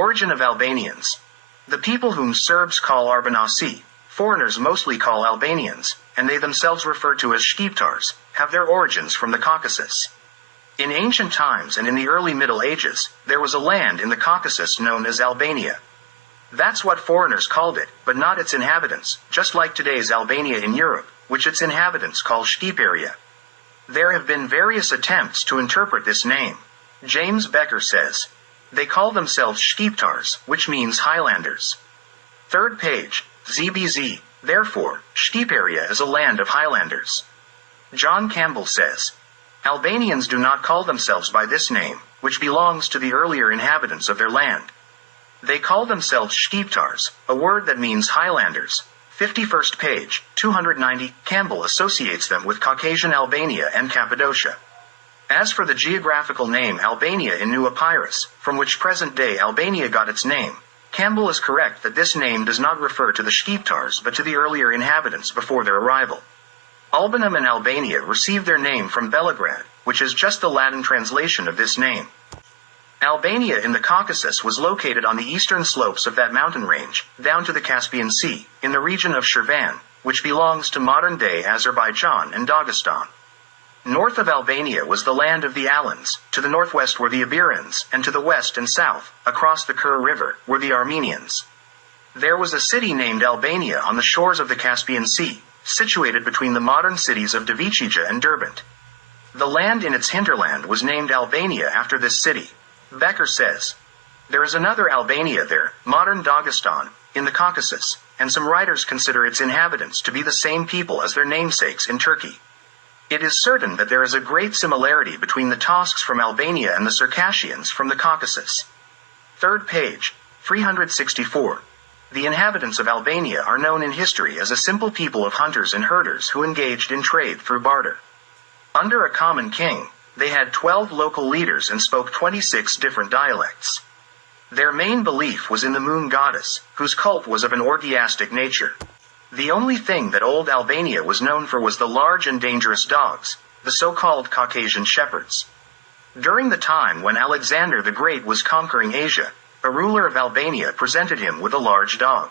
Origin of Albanians. The people whom Serbs call Arbanasi, foreigners mostly call Albanians, and they themselves refer to as Shqiptars, have their origins from the Caucasus. In ancient times and in the early Middle Ages, there was a land in the Caucasus known as Albania. That's what foreigners called it, but not its inhabitants, just like today's Albania in Europe, which its inhabitants call Shqiperia. There have been various attempts to interpret this name. James Becker says, they call themselves Shqiptars, which means Highlanders. Third page, ZBZ, therefore, Shqiperia is a land of Highlanders. John Campbell says, Albanians do not call themselves by this name, which belongs to the earlier inhabitants of their land. They call themselves Shqiptars, a word that means Highlanders. 51st page, 290, Campbell associates them with Caucasian Albania and Cappadocia. As for the geographical name Albania in New Epirus, from which present-day Albania got its name, Campbell is correct that this name does not refer to the Shqiptars but to the earlier inhabitants before their arrival. Albanum and Albania received their name from Belgrade, which is just the Latin translation of this name. Albania in the Caucasus was located on the eastern slopes of that mountain range, down to the Caspian Sea, in the region of Shirvan, which belongs to modern-day Azerbaijan and Dagestan. North of Albania was the land of the Alans, to the northwest were the Iberians, and to the west and south, across the Kur River, were the Armenians. There was a city named Albania on the shores of the Caspian Sea, situated between the modern cities of Davichija and Derbent. The land in its hinterland was named Albania after this city. Becker says, there is another Albania there, modern Dagestan, in the Caucasus, and some writers consider its inhabitants to be the same people as their namesakes in Turkey. It is certain that there is a great similarity between the Tosks from Albania and the Circassians from the Caucasus. Third page, 364. The inhabitants of Albania are known in history as a simple people of hunters and herders who engaged in trade through barter. Under a common king, they had 12 local leaders and spoke 26 different dialects. Their main belief was in the moon goddess, whose cult was of an orgiastic nature. The only thing that old Albania was known for was the large and dangerous dogs, the so-called Caucasian shepherds. During the time when Alexander the Great was conquering Asia, a ruler of Albania presented him with a large dog.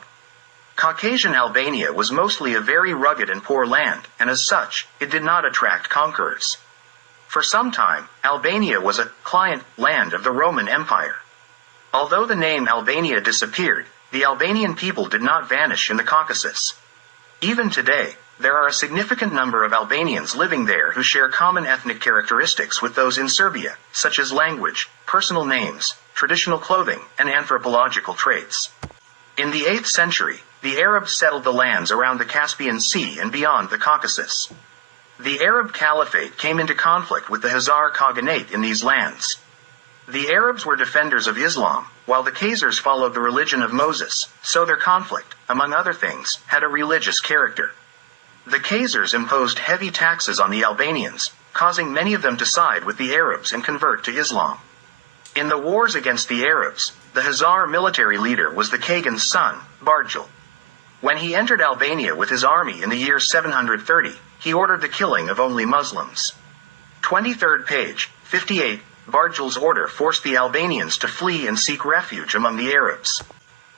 Caucasian Albania was mostly a very rugged and poor land, and as such, it did not attract conquerors. For some time, Albania was a client land of the Roman Empire. Although the name Albania disappeared, the Albanian people did not vanish in the Caucasus. Even today, there are a significant number of Albanians living there who share common ethnic characteristics with those in Serbia, such as language, personal names, traditional clothing, and anthropological traits. In the 8th century, the Arabs settled the lands around the Caspian Sea and beyond the Caucasus. The Arab Caliphate came into conflict with the Khazar Khaganate in these lands. The Arabs were defenders of Islam, while the Khazars followed the religion of Moses, so their conflict, among other things, had a religious character. The Khazars imposed heavy taxes on the Albanians, causing many of them to side with the Arabs and convert to Islam. In the wars against the Arabs, the Khazar military leader was the Kagan's son, Barjil. When he entered Albania with his army in the year 730, he ordered the killing of only Muslims. 23rd page, 58, Barjil's order forced the Albanians to flee and seek refuge among the Arabs.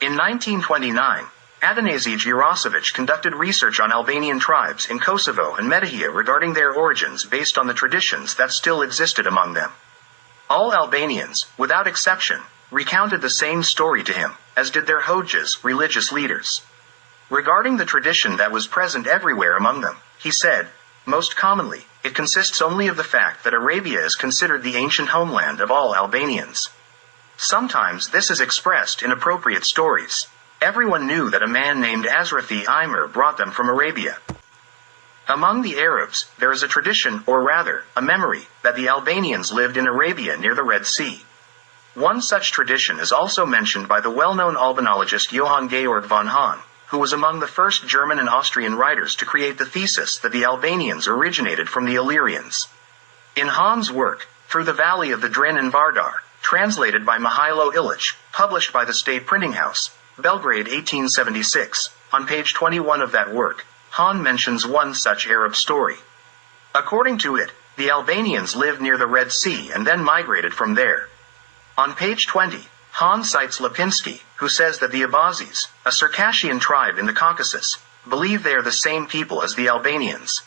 In 1929, Atanasi Jirasovic conducted research on Albanian tribes in Kosovo and Metohija regarding their origins based on the traditions that still existed among them. All Albanians, without exception, recounted the same story to him, as did their Hojas, religious leaders. Regarding the tradition that was present everywhere among them, he said, most commonly, it consists only of the fact that Arabia is considered the ancient homeland of all Albanians. Sometimes this is expressed in appropriate stories. Everyone knew that a man named Azrathi Imer brought them from Arabia. Among the Arabs, there is a tradition, or rather, a memory, that the Albanians lived in Arabia near the Red Sea. One such tradition is also mentioned by the well-known Albanologist Johann Georg von Hahn, who was among the first German and Austrian writers to create the thesis that the Albanians originated from the Illyrians. In Hahn's work, Through the Valley of the Drin and Vardar, translated by Mihailo Ilić, published by the State Printing House, Belgrade 1876, on page 21 of that work, Hahn mentions one such Arab story. According to it, the Albanians lived near the Red Sea and then migrated from there. On page 20, Hahn cites Lipinski, who says that the Abazis, a Circassian tribe in the Caucasus, believe they are the same people as the Albanians.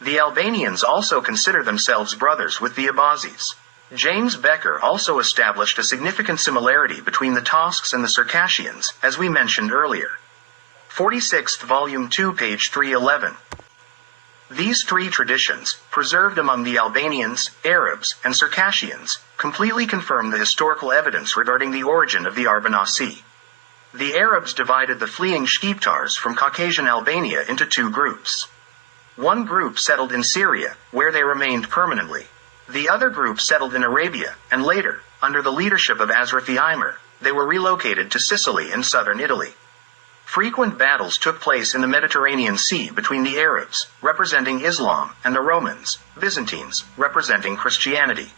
The Albanians also consider themselves brothers with the Abazis. James Becker also established a significant similarity between the Tosks and the Circassians, as we mentioned earlier. 46th Volume 2 page 311. These three traditions, preserved among the Albanians, Arabs, and Circassians, completely confirm the historical evidence regarding the origin of the Arbanasi. The Arabs divided the fleeing Shqiptars from Caucasian Albania into two groups. One group settled in Syria, where they remained permanently. The other group settled in Arabia, and later, under the leadership of Azrathi Imer, they were relocated to Sicily and southern Italy. Frequent battles took place in the Mediterranean Sea between the Arabs, representing Islam, and the Romans, Byzantines, representing Christianity.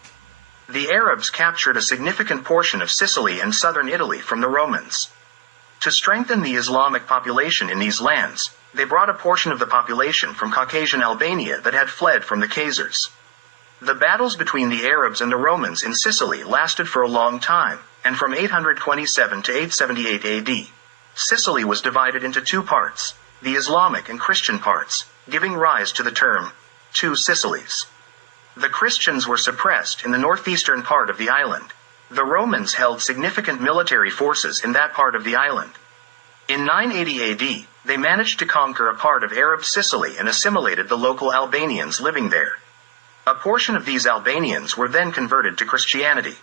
The Arabs captured a significant portion of Sicily and southern Italy from the Romans. To strengthen the Islamic population in these lands, they brought a portion of the population from Caucasian Albania that had fled from the Khazars. The battles between the Arabs and the Romans in Sicily lasted for a long time, and from 827 to 878 AD. Sicily was divided into two parts, the Islamic and Christian parts, giving rise to the term, two Sicilies. The Christians were suppressed in the northeastern part of the island. The Romans held significant military forces in that part of the island. In 980 AD, they managed to conquer a part of Arab Sicily and assimilated the local Albanians living there. A portion of these Albanians were then converted to Christianity.